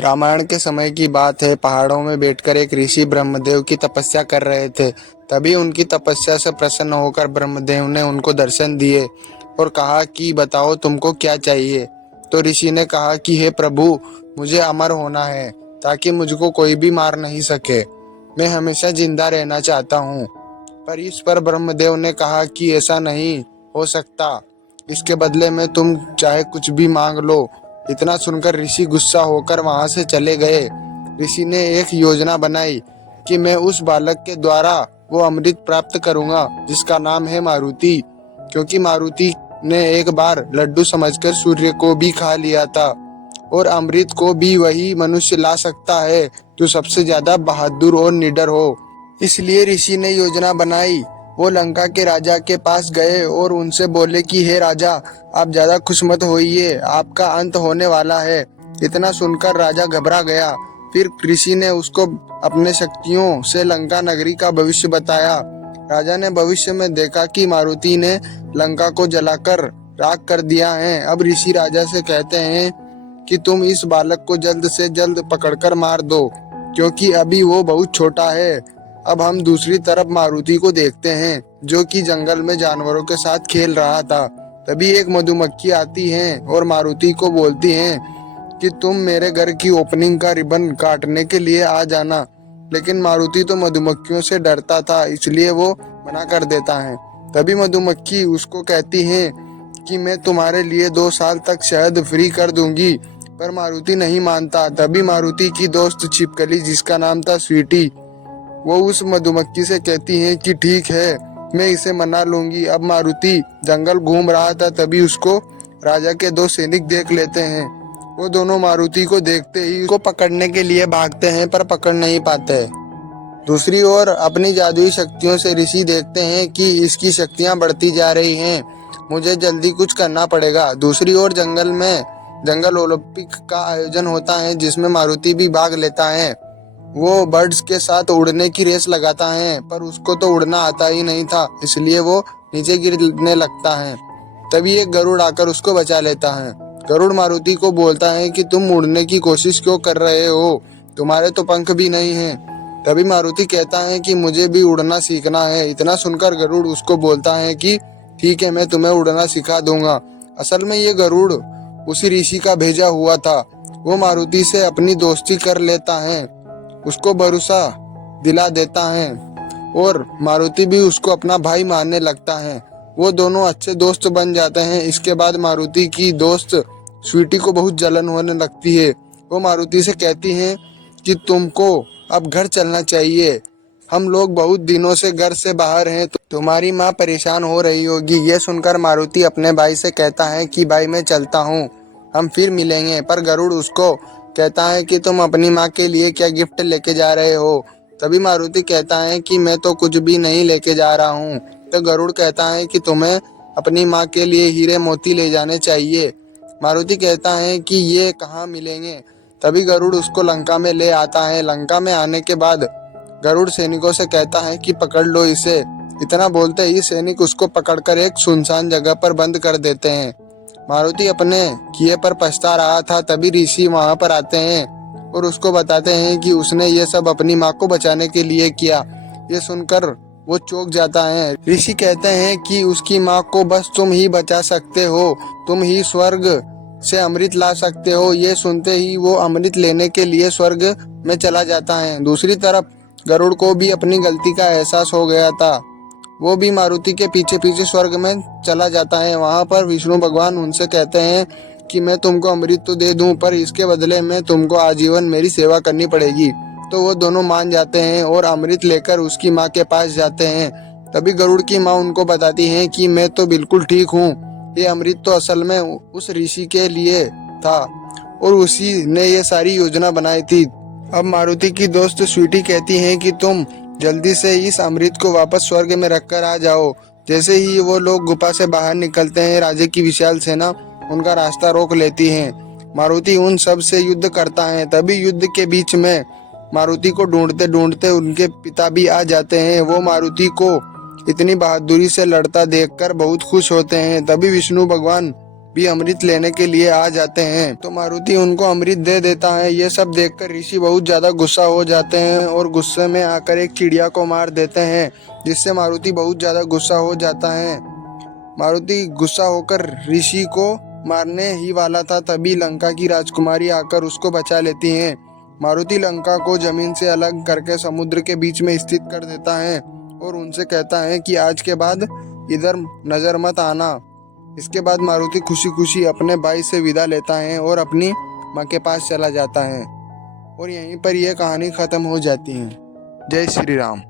रामायण के समय की बात है। पहाड़ों में बैठकर एक ऋषि ब्रह्मदेव की तपस्या कर रहे थे। तभी उनकी तपस्या से प्रसन्न होकर ब्रह्मदेव ने उनको दर्शन दिए और कहा कि बताओ तुमको क्या चाहिए। तो ऋषि ने कहा कि हे प्रभु, मुझे अमर होना है ताकि मुझको कोई भी मार नहीं सके। मैं हमेशा जिंदा रहना चाहता हूँ। पर इस पर ब्रह्मदेव ने कहा कि ऐसा नहीं हो सकता। इसके बदले में तुम चाहे कुछ भी मांग लो। इतना सुनकर ऋषि गुस्सा होकर वहां से चले गए। ऋषि ने एक योजना बनाई कि मैं उस बालक के द्वारा वो अमृत प्राप्त करूंगा जिसका नाम है मारुति, क्योंकि मारुति ने एक बार लड्डू समझकर सूर्य को भी खा लिया था। और अमृत को भी वही मनुष्य ला सकता है जो सबसे ज्यादा बहादुर और निडर हो। इसलिए ऋषि ने योजना बनाई। वो लंका के राजा के पास गए और उनसे बोले कि हे राजा, आप ज्यादा खुश मत होइए, आपका अंत होने वाला है। इतना सुनकर राजा घबरा गया। फिर ऋषि ने उसको अपने शक्तियों से लंका नगरी का भविष्य बताया। राजा ने भविष्य में देखा कि मारुति ने लंका को जलाकर राख कर दिया है। अब ऋषि राजा से कहते हैं कि तुम इस बालक को जल्द से जल्द पकड़कर मार दो, क्योंकि अभी वो बहुत छोटा है। अब हम दूसरी तरफ मारुति को देखते हैं जो कि जंगल में जानवरों के साथ खेल रहा था। तभी एक मधुमक्खी आती है और मारुति को बोलती है कि तुम मेरे घर की ओपनिंग का रिबन काटने के लिए आ जाना। लेकिन मारुति तो मधुमक्खियों से डरता था, इसलिए वो मना कर देता है। तभी मधुमक्खी उसको कहती है कि मैं तुम्हारे लिए 2 साल तक शहद फ्री कर दूंगी। पर मारुति नहीं मानता। तभी मारुति की दोस्त छिपकली, जिसका नाम था स्वीटी, वो उस मधुमक्खी से कहती है कि ठीक है, मैं इसे मना लूंगी। अब मारुति जंगल घूम रहा था, तभी उसको राजा के 2 सैनिक देख लेते हैं। वो दोनों मारुति को देखते ही उसको पकड़ने के लिए भागते हैं, पर पकड़ नहीं पाते। दूसरी ओर अपनी जादुई शक्तियों से ऋषि देखते हैं कि इसकी शक्तियां बढ़ती जा रही हैं, मुझे जल्दी कुछ करना पड़ेगा। दूसरी ओर जंगल ओलंपिक का आयोजन होता है, जिसमें मारुति भी भाग लेता है। वो बर्ड्स के साथ उड़ने की रेस लगाता है, पर उसको तो उड़ना आता ही नहीं था, इसलिए वो नीचे गिरने लगता है। तभी एक गरुड़ आकर उसको बचा लेता है। गरुड़ मारुति को बोलता है कि तुम उड़ने की कोशिश क्यों कर रहे हो, तुम्हारे तो पंख भी नहीं हैं। तभी मारुति कहता है कि मुझे भी उड़ना सीखना है। इतना सुनकर गरुड़ उसको बोलता है कि ठीक है, मैं तुम्हें उड़ना सिखा दूंगा। असल में ये गरुड़ उसी ऋषि का भेजा हुआ था। वो मारुति से अपनी दोस्ती कर लेता है, उसको भरोसा दिला देता है और मारुति भी उसको अपना भाई मानने लगता है। वो दोनों अच्छे दोस्त बन जाते हैं। इसके बाद मारुति की दोस्त स्वीटी को बहुत जलन होने लगती है। वो मारुति से कहती है कि तुमको अब घर चलना चाहिए, हम लोग बहुत दिनों से घर से बाहर हैं, तो तुम्हारी माँ परेशान हो रही होगी। ये सुनकर मारुति अपने भाई से कहता है कि भाई मैं चलता हूँ, हम फिर मिलेंगे। पर गरुड़ उसको कहता है कि तुम अपनी माँ के लिए क्या गिफ्ट लेके जा रहे हो। तभी मारुति कहता है कि मैं तो कुछ भी नहीं लेके जा रहा हूँ। तो गरुड़ कहता है कि तुम्हें अपनी माँ के लिए हीरे मोती ले जाने चाहिए। मारुति कहता है कि ये कहाँ मिलेंगे। तभी गरुड़ उसको लंका में ले आता है। लंका में आने के बाद गरुड़ सैनिकों से कहता है कि पकड़ लो इसे। इतना बोलते ही सैनिक उसको पकड़कर एक सुनसान जगह पर बंद कर देते हैं। मारुति अपने किए पर पछता रहा था। तभी ऋषि वहां पर आते हैं और उसको बताते हैं कि उसने ये सब अपनी माँ को बचाने के लिए किया। ये सुनकर वो चौंक जाता है। ऋषि कहते हैं कि उसकी माँ को बस तुम ही बचा सकते हो, तुम ही स्वर्ग से अमृत ला सकते हो। ये सुनते ही वो अमृत लेने के लिए स्वर्ग में चला जाता है। दूसरी तरफ गरुड़ को भी अपनी गलती का एहसास हो गया था। वो भी मारुति के पीछे पीछे स्वर्ग में चला जाता है। वहां पर विष्णु भगवान उनसे कहते हैं कि मैं तुमको अमृत तो दे दूं, पर इसके बदले में तुमको आजीवन मेरी सेवा करनी पड़ेगी। तो वो दोनों मान जाते हैं और अमृत लेकर उसकी माँ के पास जाते हैं। तभी गरुड़ की माँ उनको बताती है कि मैं तो बिल्कुल ठीक हूँ, ये अमृत तो असल में उस ऋषि के लिए था और उसी ने ये सारी योजना बनाई थी। अब मारुति की दोस्त स्वीटी कहती है कि तुम जल्दी से इस अमृत को वापस स्वर्ग में रखकर आ जाओ। जैसे ही वो लोग गुफा से बाहर निकलते हैं, राजा की विशाल सेना उनका रास्ता रोक लेती है। मारुति उन सब से युद्ध करता है। तभी युद्ध के बीच में मारुति को ढूंढते ढूंढते उनके पिता भी आ जाते हैं। वो मारुति को इतनी बहादुरी से लड़ता देखकर बहुत खुश होते हैं। तभी विष्णु भगवान भी अमृत लेने के लिए आ जाते हैं, तो मारुति उनको अमृत दे देता है। ये सब देखकर ऋषि बहुत ज्यादा गुस्सा हो जाते हैं और गुस्से में आकर एक चिड़िया को मार देते हैं, जिससे मारुति बहुत ज्यादा गुस्सा हो जाता है। मारुति गुस्सा होकर ऋषि को मारने ही वाला था, तभी लंका की राजकुमारी आकर उसको बचा लेती है। मारुति लंका को जमीन से अलग करके समुद्र के बीच में स्थित कर देता है और उनसे कहता है कि आज के बाद इधर नजर मत आना। इसके बाद मारुति खुशी खुशी अपने भाई से विदा लेता है और अपनी माँ के पास चला जाता है और यहीं पर यह कहानी खत्म हो जाती है। जय श्री राम।